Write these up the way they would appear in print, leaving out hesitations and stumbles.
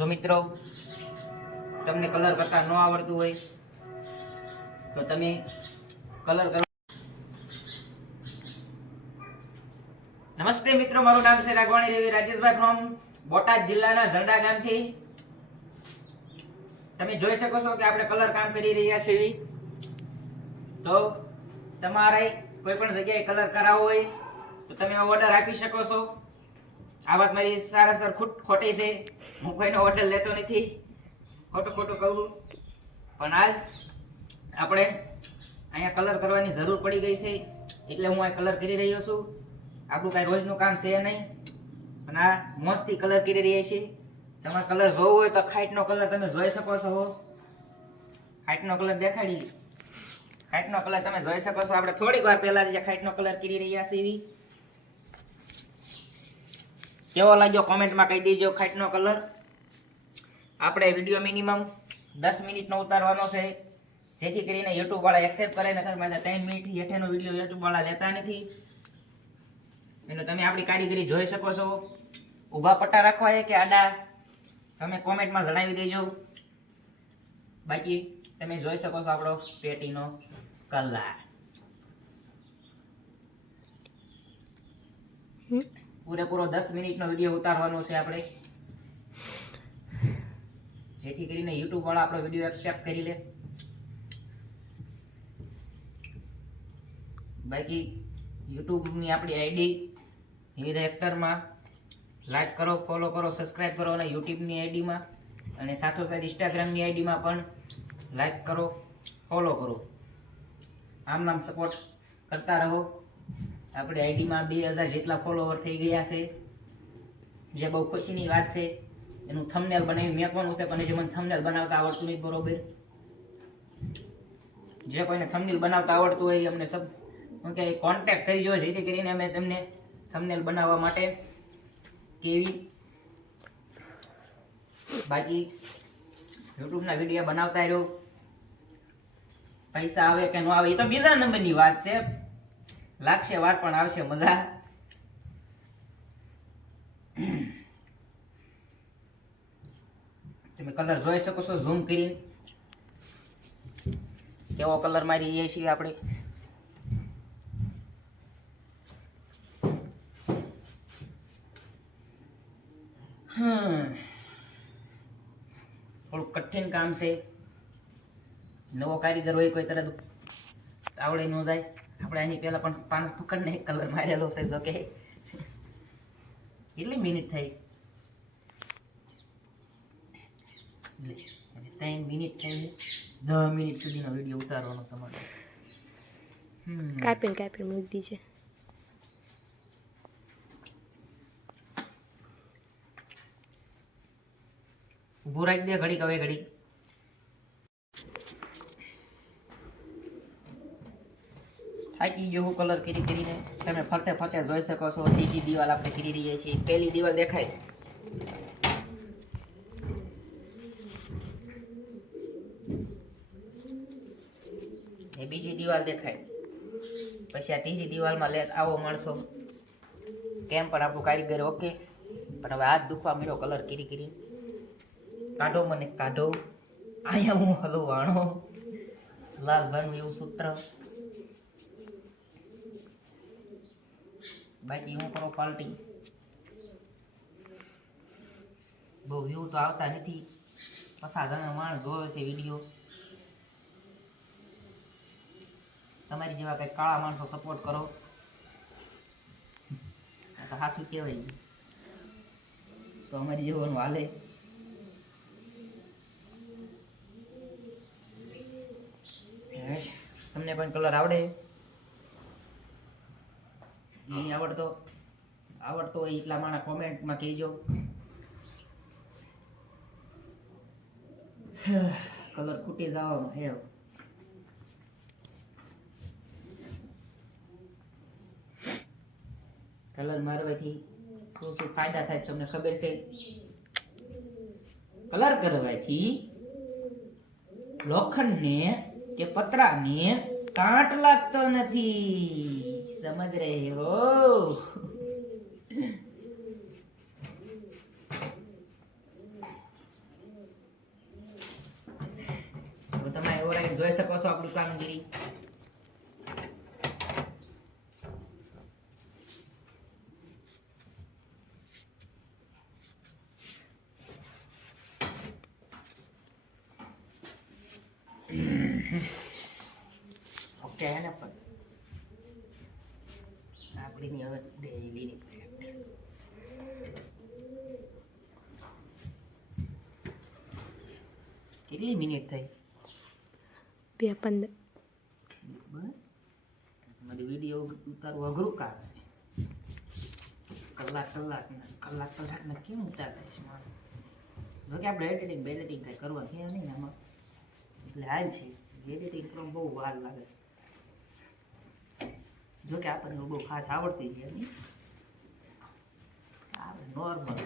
જો મિત્રો તમને કલર કરતા ન આવડતું હોય તો તમે કલર કરો. નમસ્તે મિત્રો, મારું નામ છે રાઘવાણી રેવી રાજેશભાઈ ફ્રોમ બોટાદ જિલ્લાના ઝંડા ગામથી. તમે જોઈ શકો છો કે આપણે કલર કામ કરી રહ્યા છીએ. તો તમારે કોઈ પણ જગ્યાએ કલર કરાવવો હોય તો તમે ઓર્ડર આપી શકો છો. આ વાત મારી સારાસર ખોટી છે, હું કોઈનો ઓર્ડર લેતો નથી, ખોટું કહું. પણ આજ આપણે અહીંયા કલર કરવાની જરૂર પડી ગઈ છે એટલે હું આ કલર કરી રહ્યો છું. આપણું કાંઈ રોજનું કામ છે નહીં, પણ આ મોજથી કલર કરી રહ્યા છીએ. તમારે કલર જોવો હોય તો ખાઈટનો કલર તમે જોઈ શકો છો. ખાઈટનો કલર દેખાડી, ખાઈટનો કલર તમે જોઈ શકો છો. આપણે થોડીક વાર પહેલા જે ખાઈટનો કલર કરી રહ્યા છીએ, કેવો લાગ્યો કોમેન્ટમાં કહી દેજો. ખાઈટનો કલર આપણે વિડીયો મિનિમમ 10 મિનિટનો ઉતારવાનો છે, જેથી કરીને યુટ્યુબ વાળા એક્સેપ્ટ કરે. નકર મારે 3 મિનિટથી હેઠેનો વિડીયો યુટ્યુબ વાળા લેતા નથી. એટલે તમે આપણી કારીગરી જોઈ શકો છો. ઊભા પટ્ટા રાખવા છે કે આડા, તમે કોમેન્ટમાં જણાવી દેજો. બાકી તમે જોઈ શકો છો આપણો પેટીનો કલર. પૂરેપૂરો 10 મિનિટનો વિડીયો ઉતારવાનો છે આપણે, જેથી કરીને યુટ્યુબ વાળા આપણો વિડીયો એક્સેપ્ટ કરી લે. બાકી યુટ્યુબની આપણી આઈડી વિવિધ એક્ટરમાં લાઈક કરો, ફોલો કરો, સબસ્ક્રાઇબ કરો. અને યુટ્યુબની આઈડીમાં અને સાથોસાથ ઇન્સ્ટાગ્રામની આઈડીમાં પણ લાઈક કરો, ફોલો કરો. આમ સપોર્ટ કરતા રહો. આપણી આઈડીમાં 2000 જેટલા ફોલોવર થઈ ગયા છે, જે બહુ ખુશીની વાત છે. એનું થંબનેલ બનાવી મેકવાનું છે, પણ જે મને થંબનેલ બનાવતા આવડતું નથી બરોબર. જે કોઈને થંબનેલ બનાવતા આવડતું હોય અમને સબ કે કોન્ટેક્ટ કરજો, જેથી કરીને અમે તમને થંબનેલ બનાવવા માટે કેવી. બાકી યુટ્યુબના વિડીયો બનાવતા રહ્યો, પૈસા આવે કે ન આવે એ તો બીજા નંબરની વાત છે. લાગશે વાર પણ આવશે મજા. તમે કલર જોઈ શકો છો ઝૂમ કરીને, કેવો કલર મારી રહ્યા છીએ આપણે. થોડું કઠિન કામ છે. નવો કારીગર હોય કોઈ તરત આવડે ન જાય. આપણે એની પહેલા પણ પાન પકડને કલર મારેલો છે. જો કે કેટલી મિનિટ થઈ? 3 મિનિટ થઈ. 10 મિનિટ સુધીનો વિડીયો ઉતારવાનો તમારે. કાપીને મૂકી દીજે. ઊભું રાખી દે ઘડીક, હવે ઘડીક. થાકી ગયો હું કલર કરીને. તમે ફરતે જોઈ શકો છો. ત્રીજી દિવાલ આપણે કરી રહ્યા છીએ. પહેલી દિવાલ દેખાય, એ બીજી દિવાલ દેખાય, પછી આ ત્રીજી દિવાલમાં લે આવો માણસો. કેમ પણ આપણું કારીગર ઓકે, પણ હવે હાથ દુખવા મળ્યો કલર કરી. કાઢો મને કાઢો, અહીંયા હું હલવાણો લાલ ભાણું એવું સૂત્ર. બાકી હું કરો પાલટી. બહુ વ્યૂ તો આવતા નથી. 50,000 માણસ જોવે છે વિડીયો. તમારી જેવા કંઈક કાળા માણસો સપોર્ટ કરો તો હાસું કહેવાય, તો અમારી જેવાનું હાલે. તમને પણ કલર આવડે? નહીં આવડતો હોય એટલા માણા કોમેન્ટમાં કહેજો. કલર ખૂટી જવામાં હે. કલર મારવાથી શું ફાયદા થાય તમને ખબર છે? કલર કરવાથી લોખંડને કે પતરાને કાંટ લાગતો નથી. સમજ રહે હો? જોઈ શકો છો આપણું કામગીરી. ઓકે હે ને પણ આપણી હવે ડેઈલીની પ્રેક્ટિસ. કેટલી મિનિટ થઈ? 2:15. બસ મારી વિડીયો ઉતારવું અઘરું કામ છે. કલાકને કેમ ઉતારતા છે મારે? જો કે આપણે એડિટિંગ કઈ કરવા છે નહીં ને આમાં, એટલે હાલ છે એડિટિંગ કરવામાં બહુ વાર લાગે છે. જો કે આપણને બહુ ખાસ આવડતી છે નહીં, આપણે નોર્મલ.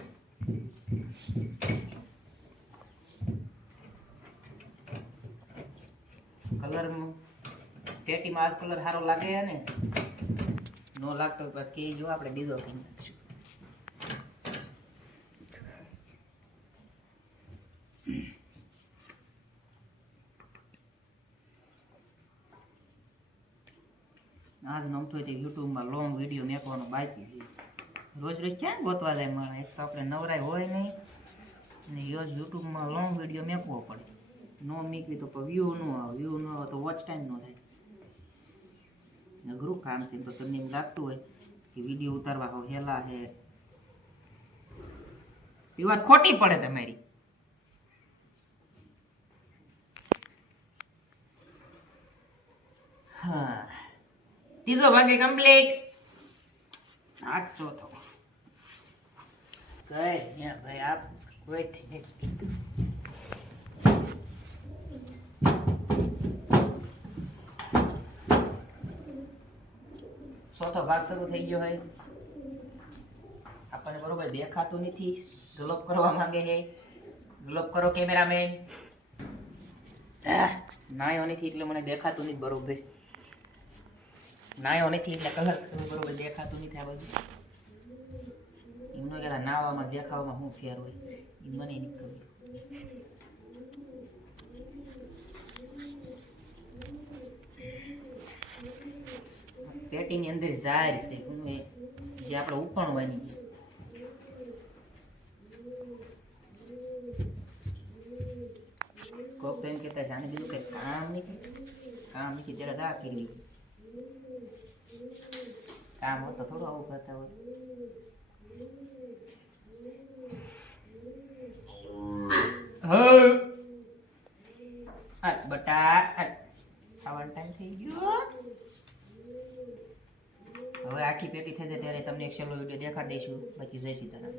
કલર પેટીમાં આ કલર સારો લાગે ને નો લાગતો પછી કે જો આપણે બીજો કરી નાખીશું. આજ નમતો હોય તો યુટ્યુબમાં લોંગ વિડીયો મેકવાનો બાકી છે. રોજ ક્યાં ગોતવા જાય માણસ? એક તો આપણે નવરાય હોય નહીં ને રોજ યુટ્યુબમાં લોંગ વિડીયો મેકવો પડે. નો મીકવી તો વ્યૂ ન આવે, વ્યૂ ન આવે તો વોચ ટાઈમ ન થાય. અઘરું કામ છે. તો તમને એમ લાગતું હોય કે વિડીયો ઉતારવા હોવ હેલા હે, એ વાત ખોટી પડે તમારી. હા, ત્રીજો ભાગે કમ્પ્લીટ. આ ચોથો કઈ ભાઈ આપ કોઈ ચોથો ભાગ શરૂ થઈ ગયો હોય. આપણને બરોબર દેખાતું નથી. ગ્લોબ કરવા માંગે છે. ગ્લોબ કરો કેમેરામેન. નાયો નથી એટલે મને દેખાતું નથી બરોબર. નાયો નથી એટલે કલર બરોબર દેખાતું નથી. આ બધું એમનો કે નાવામાં દેખાવામાં શું ફેર હોય એ મને નહીં ખબર. પેટીની અંદર ઝાર છે જે આપણે ઉપણવાની. કોક એમ કહેતા જાણે બીજું કઈ કામ નહીં જરા દા કરી લીધું. કામ હોય તો થોડું આવું કરતા હોય. બટા ખાવાનો ટાઈમ થઈ ગયો. હવે આખી પેટી થઈ જાય ત્યારે તમને એક છેલ્લો વિડીયો દેખાડી દઈશું. બાકી જય સીતારામ.